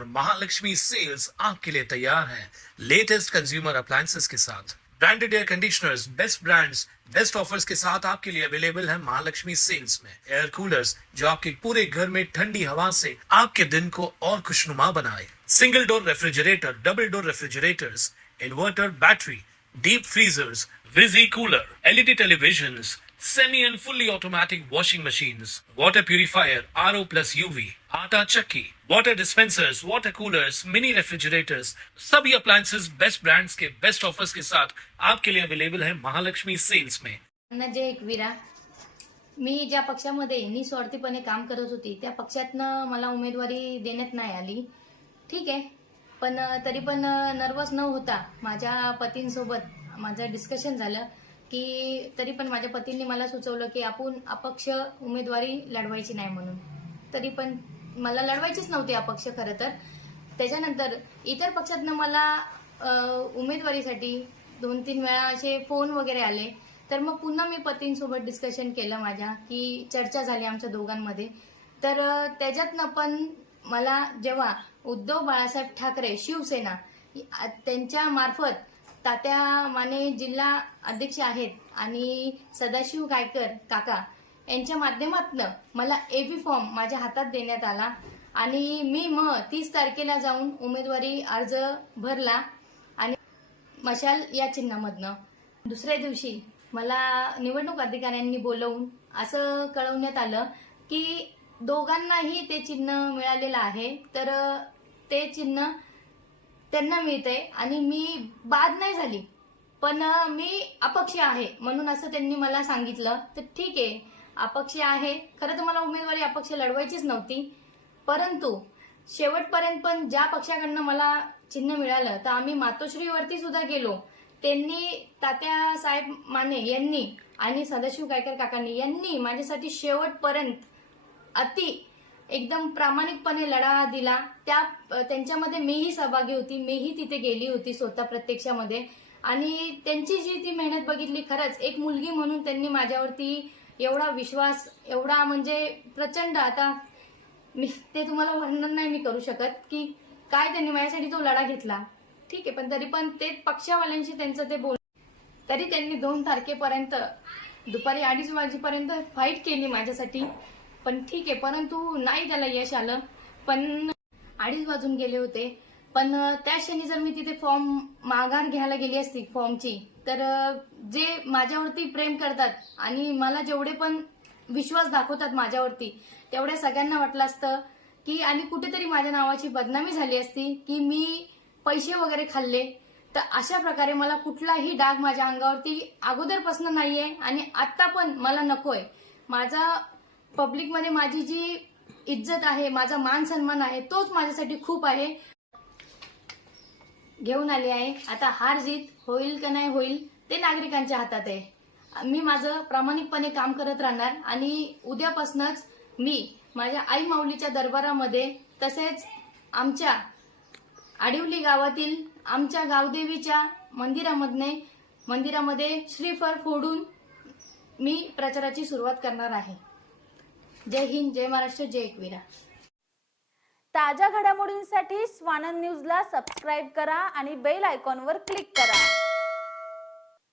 और महालक्ष्मी सेल्स आपके लिए तैयार है लेटेस्ट कंज्यूमर अप्लायंसेस के साथ। Branded air conditioners, best brands, best offers के साथ आपके लिए अवेलेबल है महालक्ष्मी सेल्स में। एयर कूलर्स जो आपके पूरे घर में ठंडी हवा से आपके दिन को और खुशनुमा बनाए। Single door refrigerator, double door refrigerators, inverter battery, deep freezers, विजी cooler, LED televisions, semi and fully automatic washing machines, water purifier, RO plus UV, आटा चक्की, water dispensers, water coolers, mini refrigerators, सभी appliances बेस्ट ब्रांड्स के best offers के साथ आपके लिए available है Mahalakshmi sales में। जय एकवीरा, मी ज्या पक्षामध्ये निस्वार्थीपणे काम करत होती त्या पक्षातनं मला उमेदवारी देण्यात नाही आली, ठीक आहे। पण तरी पण नर्वस न होता माझ्या पतींसोबत माझं डिस्कशन झालं की तरी पण माझ्या पतींनी मला सुचवलं की आपण अपक्ष उमेदवारी लढवायची नाही म्हणून। तरी पण मला लढवायचीच नव्हती अपक्ष खरं तर। त्याच्यानंतर इतर पक्षातनं मला उमेदवारीसाठी 2-3 वेळा असे फोन वगैरे आले, तर मग पुन्हा मी पतींसोबत डिस्कशन केलं माझ्या की चर्चा झाली आमच्या दोघांमध्ये। तर त्याच्यातनं पण मला जेव्हा उद्धव बाळासाहेब ठाकरे शिवसेना त्यांच्या मार्फत तात्या माने जिल्हा अध्यक्ष आहेत आणि सदाशिव गायकर काका यांच्या माध्यमातून मला एबी फॉर्म माझ्या हातात देण्यात आला आणि मी मग 30 तारखेला जाऊन उमेदवारी अर्ज भरला आणि मशाल या चिन्हामधनं। दुसऱ्या दिवशी मला निवडणूक अधिकाऱ्यांनी बोलवून असं कळवण्यात आलं की दोघांनाही ते चिन्ह मिळालेलं आहे, तर ते चिन्ह त्यांना मिळते आणि मी बाद नाही झाली, पण मी अपक्ष आहे म्हणून असं त्यांनी मला सांगितलं। तर ठीक आहे, अपक्ष आहे, खरं तर मला उमेदवारी अपक्ष लढवायचीच नव्हती, परंतु शेवटपर्यंत पण ज्या पक्षाकडनं मला चिन्ह मिळालं तर आम्ही मातोश्रीवरती सुद्धा गेलो। त्यांनी तात्या साहेब माने यांनी आणि सदाशिव गायकर काकांनी यांनी माझ्यासाठी शेवटपर्यंत अति एकदम प्रामाणिकपणे लढा दिला। त्यांच्यामध्ये मीही सहभागी होती, मीही तिथे गेली होती स्वतः प्रत्यक्षामध्ये आणि त्यांची जी ती मेहनत बघितली, खरंच एक मुलगी म्हणून त्यांनी माझ्यावरती एवढा विश्वास, एवढा म्हणजे प्रचंड, आता मी ते तुम्हाला वर्णन नाही मी करू शकत की काय त्यांनी माझ्यासाठी तो लढा घेतला, ठीक आहे। पण तरी पण ते पक्षावाल्यांशी त्यांचं ते बोल, तरी त्यांनी 2 तारखेपर्यंत दुपारी 2:30 वाजेपर्यंत फाईट केली माझ्यासाठी, पण ठीक आहे, परंतु नाही त्याला यश आलं। पण 2:30 वाजून गेले होते, पण त्या क्षणी जर मी तिथे फॉर्म माघार घ्यायला गेली असती फॉर्मची, तर जे माझ्यावरती प्रेम करतात आणि मला जेवढे पण विश्वास दाखवतात माझ्यावरती, तेवढ्या सगळ्यांना वाटलं असतं की आणि कुठेतरी माझ्या नावाची बदनामी झाली असती की मी पैसे वगैरे खाल्ले। तर अशा प्रकारे मला कुठलाही डाग माझ्या अंगावरती अगोदरपासून नाहीये आणि आता पण मला नकोय। माझा पब्लिकमध्ये माझी जी इज्जत आहे, माझा मान सन्मान आहे, तोच माझ्यासाठी खूप आहे। घेऊन आले आहे, आता हार जीत होईल का नाही होईल ते नागरिकांच्या हातात आहे। मी माझं प्रामाणिकपणे काम करत राहणार आणि उद्यापासूनच मी माझ्या आई माऊलीच्या दरबारामध्ये, तसेच आमच्या आडिवली गावातील आमच्या गावदेवीच्या मंदिरामध्ये श्रीफळ फोडून मी प्रचाराची सुरुवात करणार आहे। जय हिंद, जय महाराष्ट्र, जय एकवीरा। ताज्या घडामोडींसाठी स्वानंद न्यूजला सबस्क्राइब करा आणि बेल आयकॉनवर क्लिक करा।